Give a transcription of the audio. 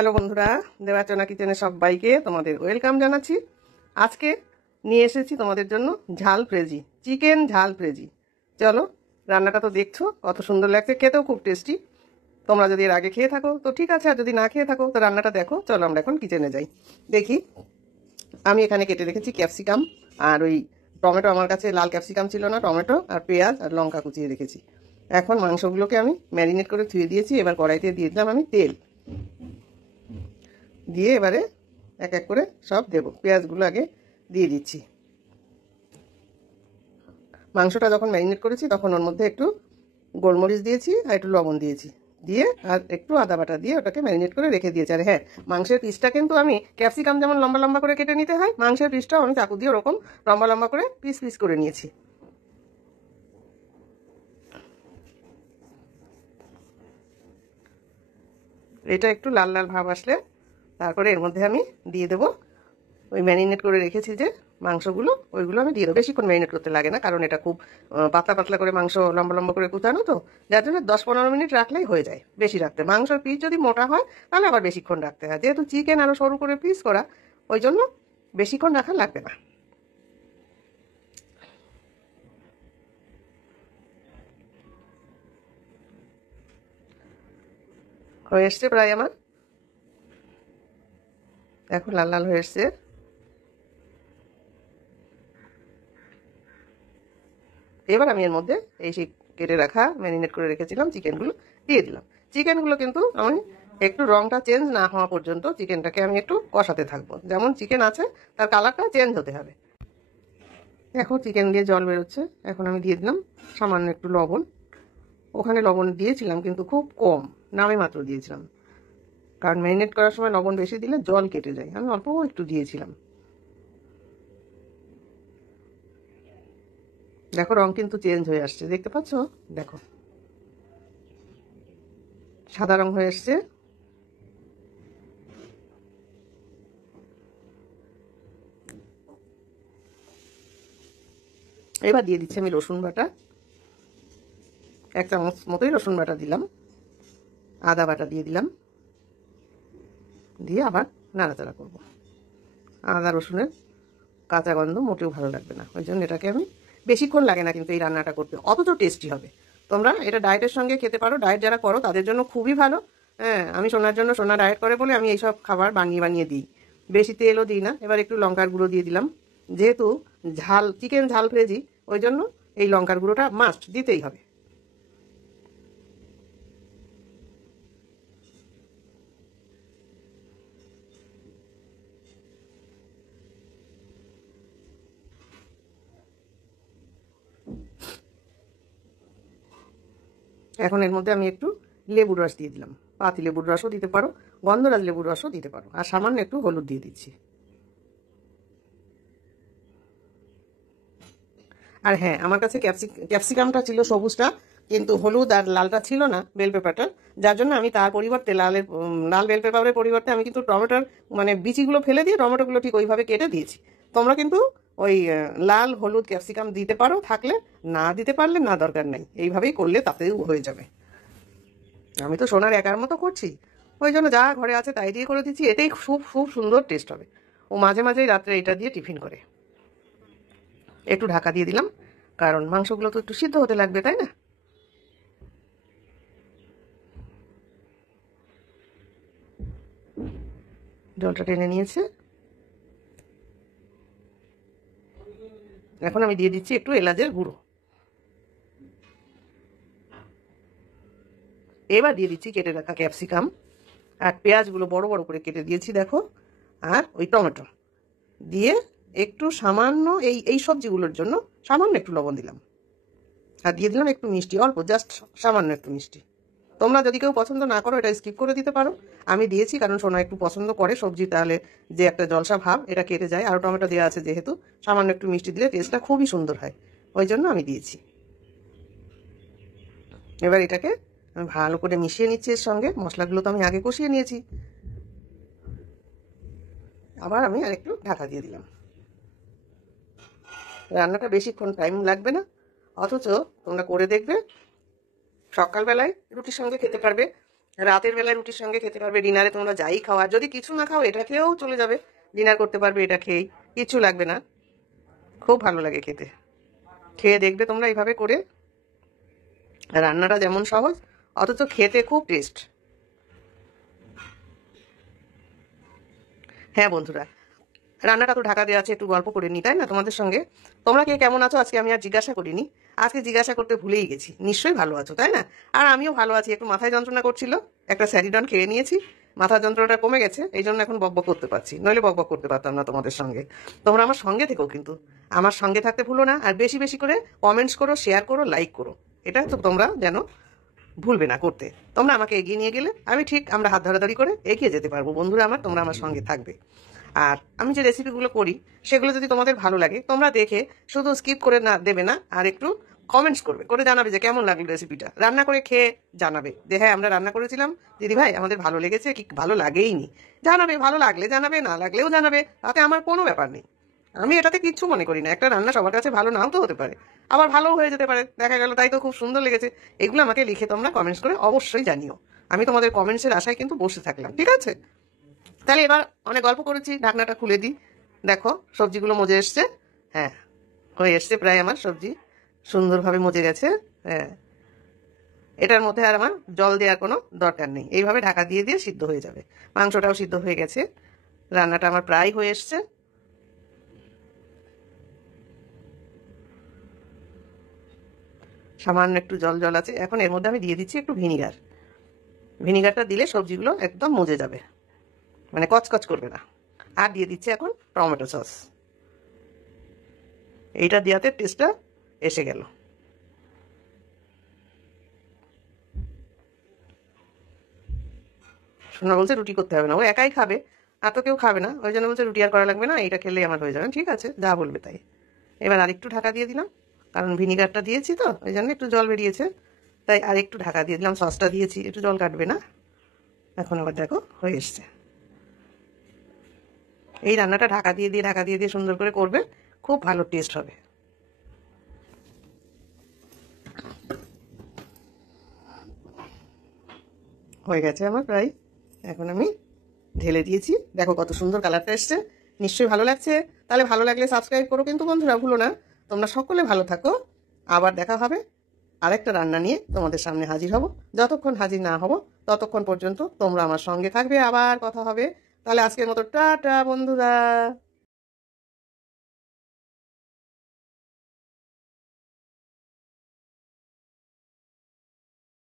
Hello বন্ধুরা, দেবাচনা কিচেনে সবাইকে তোমাদের ওয়েলকাম জানাচ্ছি। আজকে নিয়ে এসেছি তোমাদের জন্য ঝাল ফ্রেজি, চিকেন ঝাল ফ্রেজি। চলো, রান্নাটা তো দেখছো কত সুন্দর লাগছে, খেতেও খুব টেস্টি। তোমরা যদি এর আগে খেয়ে থাকো তো ঠিক আছে, আর যদি না খেয়ে থাকো তো রান্নাটা দেখো। চলো আমরা এখন কিচেনে যাই। দেখি, আমি এখানে কেটে রেখেছি ক্যাপসিকাম আর ওই টমেটো। আমার কাছে লাল ক্যাপসিকাম ছিল না, টমেটো আর পেঁয়াজ আর লঙ্কা কুচিয়ে রেখেছি। এখন মাংসগুলোকে আমি ম্যারিনেট করে ধুয়ে দিয়েছি। এবার কড়াইতে দিয়ে দিলাম আমি তেল, দিয়ে এবারে এক এক করে সব দেব। পেঁয়াজগুলো আগে দিয়ে দিচ্ছি। মাংসটা যখন ম্যারিনেট করেছি তখন ওর মধ্যে একটু গোলমরিচ দিয়েছি আর একটু লবণ দিয়েছি, দিয়ে আর একটু আদা বাটা দিয়ে ওটাকে ম্যারিনেট করে রেখে দিয়েছি। আর হ্যাঁ, মাংসের পিসটা কিন্তু আমি ক্যাপসিকাম যেমন লম্বা লম্বা করে কেটে নিতে হয়, মাংসের পিসটাও আমি চাকু দিয়ে ওরকম লম্বা লম্বা করে পিস পিস করে নিয়েছি। এটা একটু লাল লাল ভাব আসলে তারপরে এর মধ্যে আমি দিয়ে দেবো ওই ম্যারিনেট করে রেখেছি যে মাংসগুলো, ওইগুলো আমি দিয়ে দেবো। বেশিক্ষণ ম্যারিনেট করতে লাগে না, কারণ এটা খুব পাতলা পাতলা করে মাংস লম্বা লম্বা করে কুচানো তো, যার জন্য 10-15 মিনিট রাখলেই হয়ে যায়। বেশি রাখতে, মাংসর পিস যদি মোটা হয় তাহলে আবার বেশিক্ষণ রাখতে হয়। যেহেতু চিকেন আরও সরু করে পিস করা, ওই জন্য বেশিক্ষণ রাখা লাগবে না। হয়ে এসছে প্রায় আমার, এখন লাল লাল হয়ে এসছে। এবার আমি এর মধ্যে এই সেই কেটে রাখা ম্যারিনেট করে রেখেছিলাম চিকেনগুলো দিয়ে দিলাম। চিকেনগুলো কিন্তু আমি একটু রংটা চেঞ্জ না হওয়া পর্যন্ত চিকেনটাকে আমি একটু কষাতে থাকবো। যেমন চিকেন আছে তার কালারটা চেঞ্জ হতে হবে। দেখো, চিকেন দিয়ে জল বেরোচ্ছে। এখন আমি দিয়ে দিলাম সামান্য একটু লবণ। ওখানে লবণ দিয়েছিলাম কিন্তু খুব কম, নামে মাত্র দিয়েছিলাম, কারণ ম্যারিনেট করার সময় লবণ বেশি দিলে জল কেটে যায়। আমি অল্প একটু দিয়েছিলাম। দেখো, রং কিন্তু চেঞ্জ হয়ে আসছে, দেখতে পাচ্ছ? দেখো, সাদা রং হয়ে এসছে। এবার দিয়ে দিচ্ছি আমি রসুন বাটা, 1 চামচ মতোই রসুন বাটা দিলাম। আদা বাটা দিয়ে দিলাম, দিয়ে আবার নাড়াচাড়া করব। আদা রসুনের কাঁচা গন্ধ মোটেও ভালো লাগবে না, ওই জন্য এটাকে আমি বেশিক্ষণ লাগে না কিন্তু এই রান্নাটা করতে, অথচ টেস্টি হবে। তোমরা এটা ডায়েটের সঙ্গে খেতে পারো, ডায়েট যারা করো তাদের জন্য খুবই ভালো। হ্যাঁ, আমি সোনার জন্য, সোনা ডায়েট করে বলে আমি এইসব খাবার বানিয়ে বানিয়ে দিই। বেশি তেলও দিই না। এবার একটু লঙ্কার গুঁড়ো দিয়ে দিলাম, যেহেতু ঝাল চিকেন ঝাল ভেজি, ওই জন্য এই লঙ্কার গুঁড়োটা মাস্ট দিতেই হবে। এখন এর মধ্যে আমি একটু লেবুর রস দিয়ে দিলাম। পাতি লেবুর রসও দিতে পারো, গন্ধরাজ লেবুর রসও দিতে পারো, আর সামান্য একটু হলুদ দিয়ে দিচ্ছি। আর হ্যাঁ, আমার কাছে ক্যাপসিকামটা ছিল সবুজটা, কিন্তু হলুদ আর লালটা ছিল না, বেল পেপারটা। যার জন্য আমি তার পরিবর্তে লাল বেল পেপারের পরিবর্তে আমি কিন্তু টমেটোর মানে বিচিগুলো ফেলে দিয়ে টমেটোগুলো ঠিক ওইভাবে কেটে দিয়েছি। তোমরা কিন্তু ওই লাল হলুদ ক্যাপসিকাম দিতে পারো, থাকলে। না দিতে পারলে না, দরকার নেই, এইভাবেই করলে তাতেও হয়ে যাবে। আমি তো সোনার একার মতো করছি, ওই জন্য যা ঘরে আছে তাই দিয়ে করে দিচ্ছি। এটাই খুব খুব সুন্দর টেস্ট হবে। ও মাঝে মাঝেই রাত্রে এটা দিয়ে টিফিন করে। একটু ঢাকা দিয়ে দিলাম, কারণ মাংসগুলো তো একটু সিদ্ধ হতে লাগবে, তাই না? জলটা টেনে নিয়েছে। এখন আমি দিয়ে দিচ্ছি একটু এলাচের গুঁড়ো। এবার দিয়ে দিচ্ছি কেটে রাখা ক্যাপসিকাম আর পেঁয়াজগুলো বড় বড় করে কেটে দিয়েছি, দেখো। আর ওই টমেটো দিয়ে একটু সামান্য এই এই সবজিগুলোর জন্য সামান্য একটু লবণ দিলাম। আর দিয়ে দিলাম একটু মিষ্টি, অল্প, জাস্ট সামান্য একটু মিষ্টি। তোমরা যদি কেউ পছন্দ না করো, এটা স্কিপ করে দিতে পারো। আমি দিয়েছি কারণ সোনা একটু পছন্দ করে সবজি, তাহলে যে একটা জলসা ভাব এটা কেটে যায়। আর টমেটো দেওয়া আছে যেহেতু, সামান্য একটু মিষ্টি দিলে টেস্টটা খুবই সুন্দর হয়, ওই জন্য আমি দিয়েছি। এবার এটাকে আমি ভালো করে মিশিয়ে নিচ্ছি। এর সঙ্গে মশলাগুলো তো আমি আগে কষিয়ে নিয়েছি। আবার আমি আর একটু ঢাকা দিয়ে দিলাম। রান্নাটা বেশিক্ষণ টাইম লাগবে না, অথচ তোমরা করে দেখবে, সকালবেলায় রুটির সঙ্গে খেতে পারবে, রাতের বেলায় রুটির সঙ্গে খেতে পারবে, ডিনারে তোমরা যাই খাও, আর যদি কিছু না খাও এটা খেয়েও চলে যাবে, ডিনার করতে পারবে এটা খেয়েই, কিছু লাগবে না। খুব ভালো লাগে খেতে, খেয়ে দেখবে তোমরা এইভাবে করে। রান্নাটা যেমন সহজ অথচ খেতে খুব টেস্ট। হ্যাঁ বন্ধুরা, রান্নাটা তো ঢাকা দেওয়া আছে, একটু গল্প করে নি তাই না তোমাদের সঙ্গে। তোমরা কে কেমন আছো আজকে আমি আর জিজ্ঞাসা করিনি, আজকে জিজ্ঞাসা করতে ভুলেই গেছি। নিশ্চয়ই ভালো আছো তাই না? আর আমিও ভালো আছি, একটু মাথায় যন্ত্রণা করছিল, একটা স্যারিডন খেয়ে নিয়েছি, মাথার যন্ত্রণাটা কমে গেছে, এই জন্য এখন বকবক করতে পারছি, নইলে বকবক করতে পারতাম না তোমাদের সঙ্গে। তোমরা আমার সঙ্গে থেকো কিন্তু, আমার সঙ্গে থাকতে ভুলো না, আর বেশি বেশি করে কমেন্টস করো, শেয়ার করো, লাইক করো, এটা তো তোমরা যেন ভুলবে না করতে। তোমরা আমাকে এগিয়ে নিয়ে গেলে আমি ঠিক আমরা হাত ধরাধরি করে এগিয়ে যেতে পারবো বন্ধুরা আমার, তোমরা আমার সঙ্গে থাকবে। আর আমি যে রেসিপিগুলো করি সেগুলো যদি তোমাদের ভালো লাগে তোমরা দেখে শুধু স্কিপ করে না দেবে না, আর একটু কমেন্টস করবে, করে জানাবে যে কেমন লাগলো রেসিপিটা, রান্না করে খেয়ে জানাবে যে হ্যাঁ আমরা রান্না করেছিলাম দিদি ভাই আমাদের ভালো লেগেছে কি ভালো লাগেইনি। জানাবে, ভালো লাগলে জানাবে, না লাগলেও জানাবে, তাতে আমার কোনো ব্যাপার নেই। আমি এটাতে কিচ্ছু মনে করি না, একটা রান্না সবার কাছে ভালো নাও তো হতে পারে, আবার ভালোও হয়ে যেতে পারে, দেখা গেল তাই তো খুব সুন্দর লেগেছে। এগুলো আমাকে লিখে তোমরা কমেন্টস করে অবশ্যই জানিও, আমি তোমাদের কমেন্টসের আশায় কিন্তু বসে থাকলাম, ঠিক আছে? তাহলে এবার অনেক গল্প করেছি, ঢাকনাটা খুলে দিই। দেখো সবজিগুলো মজে এসছে, হ্যাঁ হয়ে এসছে প্রায়, আমার সবজি সুন্দরভাবে মজে গেছে। হ্যাঁ, এটার মধ্যে আর আমার জল দেওয়ার কোনো দরকার নেই, এইভাবে ঢাকা দিয়ে দিয়ে সিদ্ধ হয়ে যাবে। মাংসটাও সিদ্ধ হয়ে গেছে, রান্নাটা আমার প্রায় হয়ে এসছে। সামান্য একটু জল জল আছে, এখন এর মধ্যে আমি দিয়ে দিচ্ছি একটু ভিনিগার। ভিনিগারটা দিলে সবজিগুলো একদম মজে যাবে, মানে কচকচ করবে না। আর দিয়ে দিচ্ছি এখন টমেটো সস, এইটা দেওয়াতে টেস্টটা এসে গেল। সোনা বলছে রুটি করতে হবে না, ও একাই খাবে, আর তো কেউ খাবে না, ওই জন্য বলছে রুটি আর করা লাগবে না, এইটা খেলেই আমার হয়ে যাবে। ঠিক আছে, যা বলবে তাই। এবার আরেকটু ঢাকা দিয়ে দিলাম, কারণ ভিনিগারটা দিয়েছি তো ওই জন্য একটু জল বেরিয়েছে, তাই আরেকটু ঢাকা দিয়ে দিলাম, সসটা দিয়েছি একটু জল কাটবে না। এখন আবার দেখো হয়ে এসছে। এই রান্নাটা ঢাকা দিয়ে দিয়ে ঢাকা দিয়ে দিয়ে সুন্দর করে করবে, খুব ভালো টেস্ট হবে। হয়ে গেছে আমার প্রায়, এখন আমি ঢেলে দিয়েছি, দেখো কত সুন্দর কালারটা এসছে, নিশ্চয়ই ভালো লাগছে। তাহলে ভালো লাগলে সাবস্ক্রাইব করো কিন্তু বন্ধুরা, ভুলো না। তোমরা সকলে ভালো থাকো, আবার দেখা হবে আরেকটা রান্না নিয়ে তোমাদের সামনে হাজির হব। যতক্ষণ হাজির না হব ততক্ষণ পর্যন্ত তোমরা আমার সঙ্গে থাকবে, আবার কথা হবে। তাহলে আজকের মতো টাটা বন্ধুরা।